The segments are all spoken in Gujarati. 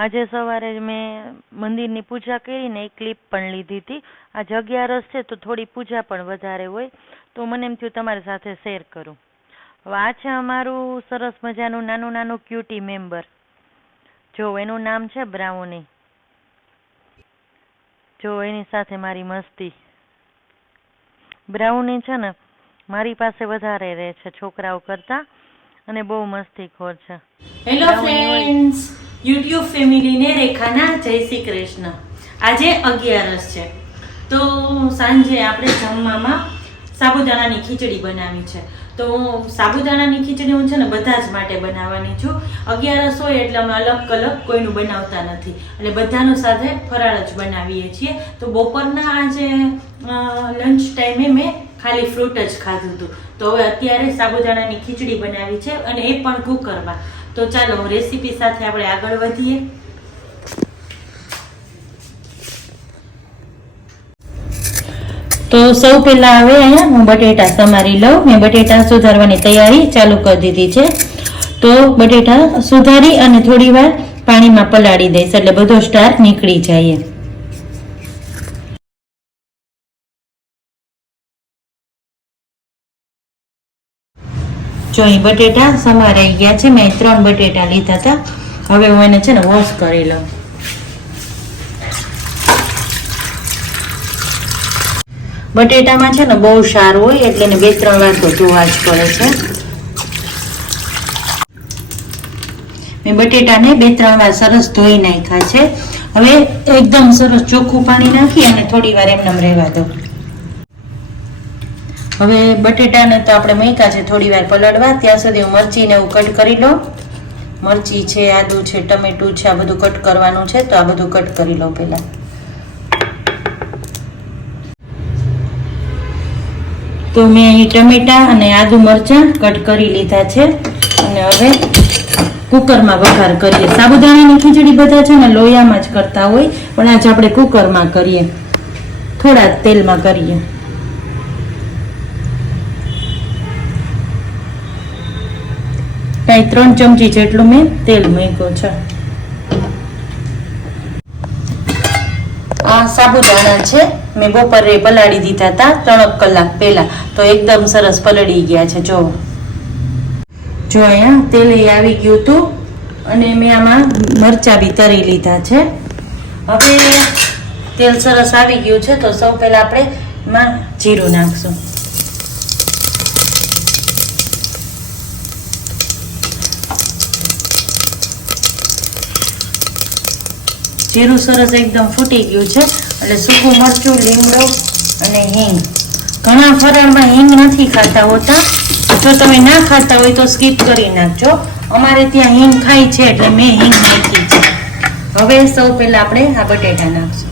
આજે સવારે જ મેં મંદિરની પૂજા કરીને એક ક્લિપ પણ લીધી હતી. આજે અગિયારસ છે તો થોડી પૂજા પણ વધારે હોય. તો મને એમ થયું તમારી સાથે શેર કરું. હવે આ છે અમારું સરસ મજાનું નાનું નાનું ક્યુટી મેમ્બર જો એનું નામ છે બ્રાઉની જો એની સાથે મારી મસ્તી. બ્રાઉની છે ને મારી પાસે વધારે રહે છે છોકરાઓ કરતા અને બહુ મસ્તીખોર છે. હેલો ફ્રેન્ડ્સ યુટ્યુબ ફેમિલીને રેખાના જય શ્રી કૃષ્ણ. આજે અગિયારસ છે. તો સાંજે આપણે જમવામાં સાબુદાણાની ખીચડી બનાવી છે. તો સાબુદાણાની ખીચડી હું છે ને બધા જ માટે બનાવવાની છું. અગિયારસ હોય એટલે અમે અલગ અલગ કોઈનું બનાવતા નથી. એટલે બધાનું સાથે ફરાળ જ બનાવીએ છીએ. તો બપોરના આજે લંચ ટાઈમે મેં ખાલી ફ્રૂટ જ ખાધું હતું. તો હવે અત્યારે સાબુદાણાની ખીચડી બનાવી છે અને એ પણ કુકરમાં તો ચાલો રેસીપી સાથે આપણે આગળ વધીએ. તો સૌ પહેલા હવે અહીંયા હું બટેટા સમારી લઉં, મેં બટેટા સુધારવાની તૈયારી ચાલુ કરી દીધી છે. તો બટેટા સુધારી અને થોડી વાર પાણીમાં પલાળી દઈશ એટલે બધો સ્ટાર નીકળી જાય જો બટેટા સમારાઈ ગયા છે, મેં ત્રણ બટેટા લીધા હતા. હવે હું એને છે ને વોશ કરી લઉં. બટેટામાં છે ને બહુ સારું હોય, એટલે એને બે ત્રણ વાર તો ધોવા જ પડે છે. મેં બટેટાને બે ત્રણ વાર સરસ ધોઈ નાખ્યા છે. હવે એકદમ સરસ ચોખ્ખું પાણી નાખી અને થોડી વાર એમને રહેવા દો હવે બટેટાને તો આપણે મૂક્યા છે, થોડી વાર પલળવા. ત્યાં સુધી હું મરચીને એવું કટ કરી લઉં. મરચી છે, આદુ છે, ટમેટું છે, આ બધું કટ કરવાનું છે, તો આ બધું કટ કરી લઉં પહેલા. તો મેં અહીં ટમેટા અને આદુ મરચાં કટ કરી લીધા છે. અને હવે કુકરમાં વઘાર કરીએ. સાબુદાણાની ખીચડી બધા છે ને લોયામાં જ કરતા હોય, પણ આજે આપણે કુકરમાં કરીએ. થોડા તેલમાં કરીએ. કાંઈ ત્રણ ચમચી જેટલું મેં તેલ મૂક્યું છે. આ સાબુદાણા છે. મેં બપોરે પલાળી દીધા હતા ત્રણ કલાક પહેલા. તો એકદમ સરસ પલળી ગયા છે જો. જો અહીંયા તેલ આવી ગયું હતું અને મેં આમાં મરચા બી તરી લીધા છે. હવે તેલ સરસ આવી ગયું છે તો સૌ પહેલાં આપણે એમાં જીરું નાખશું. જીરું સરસ એકદમ ફૂટી ગયું છે એટલે સૂકું મરચું, લીમડો અને હિંગ. ઘણા ફરાળમાં હિંગ નથી ખાતા હોતા. જો તમે ના ખાતા હોય તો સ્કીપ કરી નાખજો. અમારે ત્યાં હિંગ ખાય છે એટલે મેં હિંગ નાખી છે. હવે સૌ પહેલા આપણે આ બટેટા નાખશું.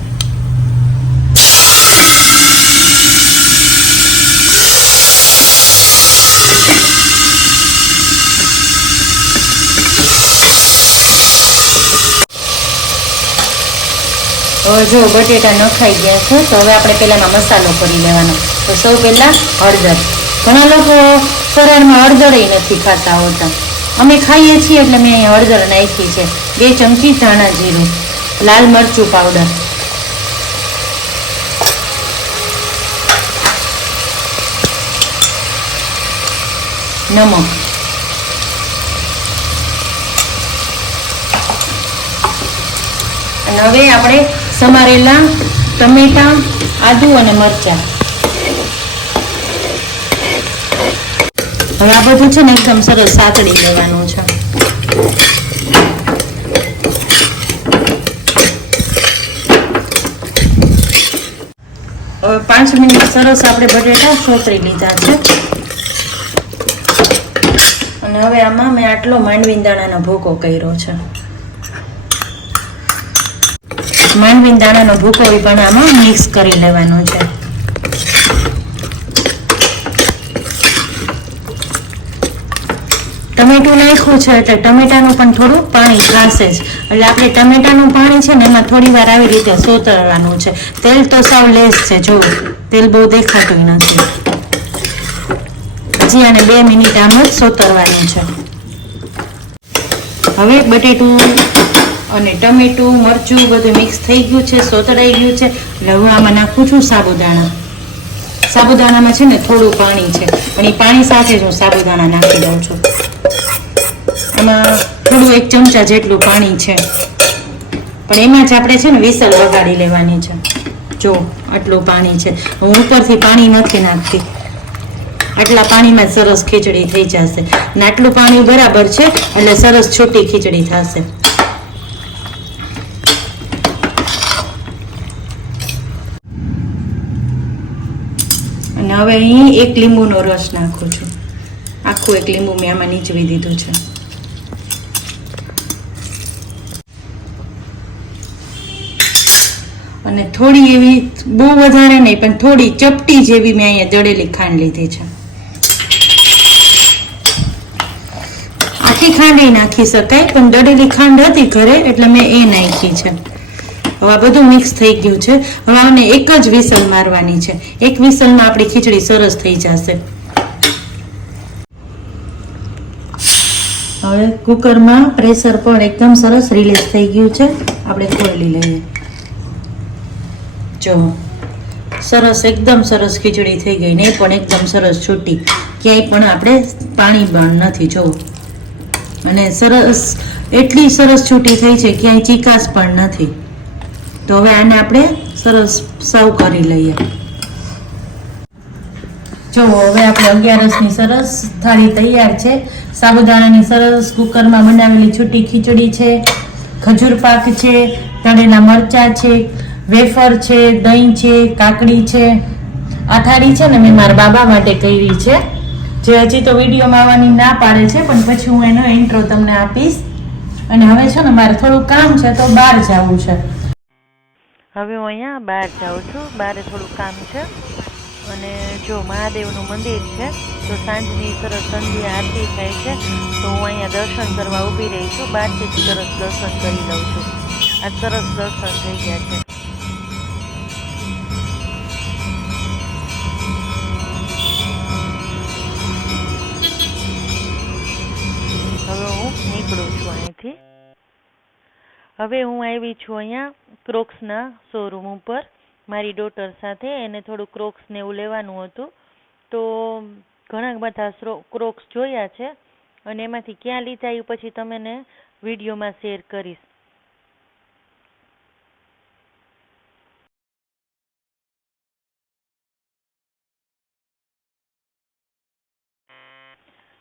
જો બટેટા નખાઈ ગયા છે, તો હવે આપણે પહેલાંમાં મસાલો કરી લેવાનો. તો સૌ પહેલાં હળદર. ઘણા લોકો ફરાળમાં હળદર નથી ખાતા હોતા. અમે ખાઈએ છીએ એટલે મેં અહીંયા હળદર નાખી છે. બે ચમચી ધાણા જીરું. લાલ મરચું પાવડર. નમક. અને હવે આપણે સમારેલા, ટમેટા, આદુ અને મરચાં. હવે આ બધું છે ને એકદમ સરસ સાતડી લેવાનું છે. પાંચ મિનિટ સરસ આપણે બટેટા સોતરી લીધા છે. અને હવે આમાં મેં આટલો માંડવી દાણાનો ભોગો કર્યો છે. માંડવી દાણાનો ભૂકો એ પણ આમાં મિક્સ કરી લેવાનો છે. ટમેટું નાખ્યું છે એટલે ટમેટાનું પણ થોડું પાણી થશે જ. એટલે આપણે ટમેટાનું પાણી છે ને એમાં થોડી વાર આવી રીતે સોતરવાનું છે. તેલ તો સાવ લેસ છે જો તેલ બહુ દેખાતું નથી. હજી આને બે મિનિટ આમ જ સોતરવાનું છે. હવે બટેટું અને ટમેટું, મરચું બધું મિક્સ થઈ ગયું છે, સોતડાઈ ગયું છે. લવણામાં નાખું છું સાબુદાણા. સાબુદાણામાં છે ને થોડું પાણી છે. પણ એ પાણી સાથે જ હું સાબુદાણા નાખી દઉં છું. એમાં થોડું એક ચમચા જેટલું પાણી છે. પણ એમાં જ આપણે છે ને વિસલ વગાડી લેવાની છે. જો, આટલું પાણી છે. હું ઉપરથી પાણી નથી નાખતી. આટલા પાણીમાં સરસ ખીચડી થઈ જશે. અને આટલું પાણી બરાબર છે, એટલે સરસ છૂટી ખીચડી થશે. હવે અહીં એક લીંબુનો રસ નાખું છું. આખું એક લીંબુ મેં આમાં નીચવી દીધું છે. અને થોડી એવી બહુ વધારે નહીં, પણ થોડી ચપટી જેવી મેં અહીંયા જડેલી ખાંડ લીધી છે. આખી ખાંડ નાખી શકાય, પણ જડેલી ખાંડ હતી ઘરે, એટલે મેં એ નાખી છે. હવે બધું મિક્સ થઈ ગયું છે. હવે આને એક જ વિસલ મારવાની છે. એક વિસલમાં આપણી ખીચડી સરસ થઈ જશે. હવે કુકરમાં પ્રેશર પણ એકદમ સરસ રિલીઝ થઈ ગયું છે. આપણે ખોલી લઈએ. જો, સરસ, એકદમ સરસ ખીચડી થઈ ગઈ ને એ પણ એકદમ સરસ છૂટી. ક્યાંય પણ આપણે પાણી બાણ નથી જોવો અને સરસ, એટલી સરસ છૂટી થઈ છે, ક્યાંય ચીકાશ પણ નથી. તો હવે આને આપણે સરસ સર્વ કરી લઈએ. જો, હવે આપણે અગિયારસની સરસ થાળી તૈયાર છે. સાબુદાણાની સરસ કુકરમાં બનાવેલી છૂટી ખીચડી છે, ખજૂર પાક છે તળેલા મરચા છે, વેફર છે, દહીં છે, કાકડી છે. આ થાળી છે ને મેં મારા બાબા માટે કરી છે. જે હજી તો વિડીયોમાં આવવાની ના પાડે છે, પણ પછી હું એનો ઇન્ટ્રો તમને આપીશ. અને હવે છે ને મારે થોડું કામ છે, તો બહાર જવું છે. હવે હું અહીંયા બહાર જાઉં છું. બહાર થોડું કામ છે. અને જો મહાદેવનું મંદિર છે, તો સાંજની સરસ સંધ્યા આરતી થાય છે. તો હું અહીંયા દર્શન કરવા ઊભી રહી છું. બહારથી જ સરસ દર્શન કરી લઉં છું. આ સરસ દર્શન થઈ ગયા છે. હવે હું નીકળું છું અહીંથી. હવે હું આવી છું અહીંયા ક્રોક્સના શોરૂમ ઉપર. મારી ડોટર સાથે એને થોડું ક્રોક્સ ને એવું લેવાનું હતું. તો ઘણા બધા ક્રોક્સ જોયા છે અને એમાંથી ક્યાં લીધા એ પછી તમને વિડીયોમાં શેર કરીશ.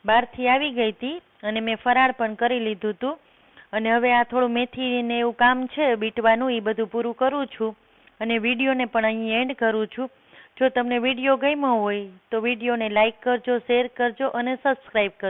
બહારથી આવી ગઈ હતી અને મેં ફરાળ પણ કરી લીધું હતું. અને હવે આ થોડું મેથી ને એવું કામ છે, બીટવાનું એ બધું પૂરું કરું છું. અને વિડીયોને પણ અહીં એન્ડ કરું છું. જો તમને વીડિયો ગમ્યો હોય, તો વિડીયોને લાઈક કરજો શેર કરજો અને સબસ્ક્રાઈબ કરજો.